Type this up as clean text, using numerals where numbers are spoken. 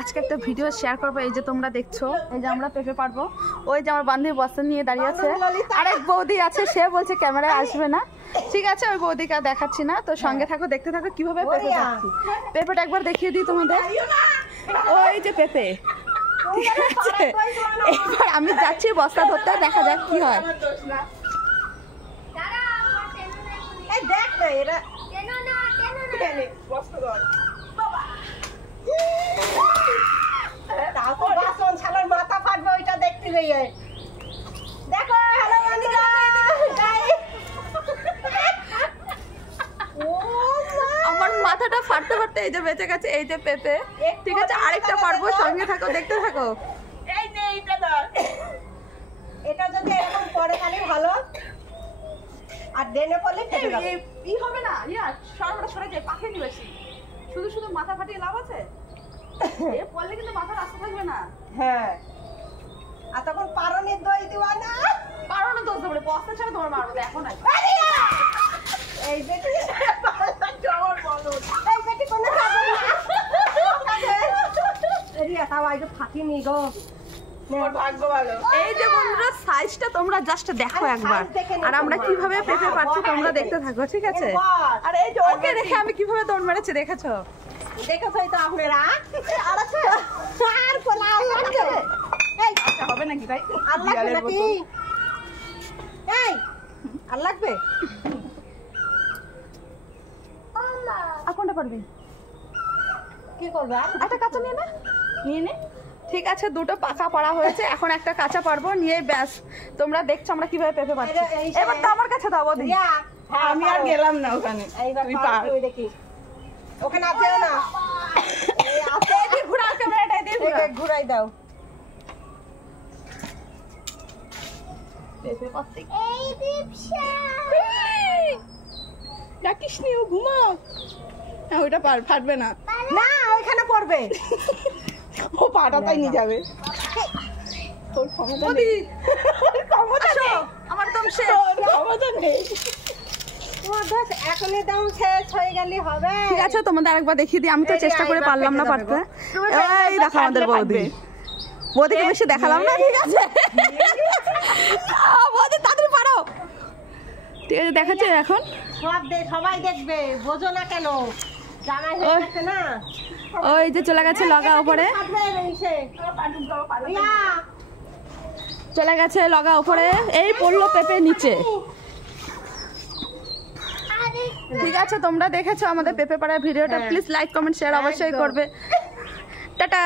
আজকে একটা video share করবো। এই যে তোমরা দেখছো, এই যে আমরা পেঁপে পারবো। ওই যে আমার বান্ধবী বস্তা নিয়ে দাঁড়িয়ে আছে, আরেক বৌদি আছে, সে বলছে ক্যামেরায় আসবে না। ঠিক আছে, ওই বৌদিকে দেখাচ্ছি না, তো সঙ্গে থাকো, দেখতে থাকো কিভাবে পেঁপে পাচ্ছি। পেঁপেটা একবার দেখিয়ে দিই তোমাদের। ওই যে পেঁপে, ঠিক আছে। এবার আমি যাচ্ছি বস্তা ধরতে, দেখা যাক কি হয়। মাথা ফাটবে ওইটা দেখতে গিয়ে। দেখো হ্যালো বন্ধুরা, আমার মাথাটা ফাটতে ফাটতে এই যে বেঁচে গেছে, এই যে পেঁপে। ঠিক আছে, আরেকটা পারবো, সঙ্গে থাকো, দেখতে থাকো। এই নে এইটা ধর। এটা যদি এরকম পরে খালি ভালো, আর দেনে পড়লে ফেটে যাবে। ই হবে না, ইয়া সরবটা সরে যায়, পাখে নি বেশি। শুধু শুধু মাথা ফাটিয়ে লাভ আছে? এ পড়লে কিন্তু মাথা রাস্তা থাকবে না। হ্যাঁ, আর তখন পারনের দই দিবা না। পারো দোষ দেবো, বস্তা ছাড়া তোমার মারবো এখন। এই বেটি জবর বলো, এই বেটি কোন খাবে না। রিয়া তাও আইতো ফাটিনি গো, মোর ভাগ্য ভালো। এই যে বন্ধুরা, সাইজটা তোমরা জাস্ট দেখো একবার, আর আমরা কিভাবে পেঁপে পাচ্ছি তোমরা দেখতে থাকো, ঠিক আছে। আর এই যে ওকে দেখে আমি কিভাবে দৌড় মেরেছি, দেখেছো? দেখেছই তো আপনারা। আর আছে আর কোলা লাগবে। এই আচ্ছা, হবে নাকি ভাই? আর লাগবে নাকি? এই আর লাগবে? আর কোনটা পারবি? কি করবে? একটা কাঁচা নিয়ে নে, নিয়ে নে। ঠিক আছে, দুটো পাকা পাড়া হয়েছে, এখন একটা কাঁচা পারবো, নিয়ে ব্যাস। তোমরা দেখছো আমরা কিভাবে পেঁপে পাচ্ছি। এবার তো আমার কাছে দাও বৌদি। আমি আর গেলাম না ওখানে, তুই পার। দেখি ওখানে আছে না, এই আছে, এই ঘোরা ক্যামেরাটা দিয়ে ঘুরাই দাও। পেঁপে পাচ্ছি। এই দীপশা ডাকিস নি, ও ঘুমাও। হ্যাঁ, ওইটা ফাটবে না। না, ওইখানে পড়বে। ও পাটা তাই নিয়ে যাবে। তোর ক্ষমতা নেই, ক্ষমতা নেই, আমার দম শেষ, ক্ষমতা নেই। তোমার দোষ এখনই দাম শেষ হয়ে গেলে হবে। ঠিক আছে, তোমাদের আরেকবার দেখিয়ে দিই, আমি তো চেষ্টা করে পারলাম না পারতে। এই দেখো আমাদের বৌদি, বৌদিকে বেশি দেখালাম না। ঠিক আছে বৌদি, তাড়াতাড়ি পারো। ঠিক আছে, দেখাচ্ছে এখন। সবাই দেখবে, বোঝো না কেন? জামাই হয়ে গেছে না। ওই যে চলে গেছে লগা উপরে, চলে গেছে লগা উপরে। এই পড়লো পেঁপে নিচে। ঠিক আছে, তোমরা দেখেছো আমাদের পেঁপে পাড়ার ভিডিওটা। প্লিজ লাইক কমেন্ট শেয়ার অবশ্যই করবে। টাটা।